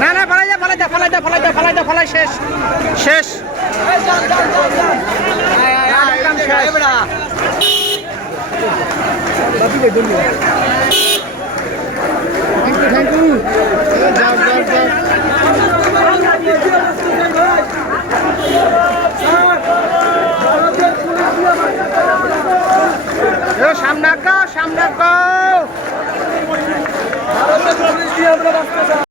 না না ফলাই যা ফলাই যা ফলাই যা ফলাই যা ফলাই যা ফলাই শেষ শেষ শেষ। এ, সামনে আঁকাও সামনে আগাও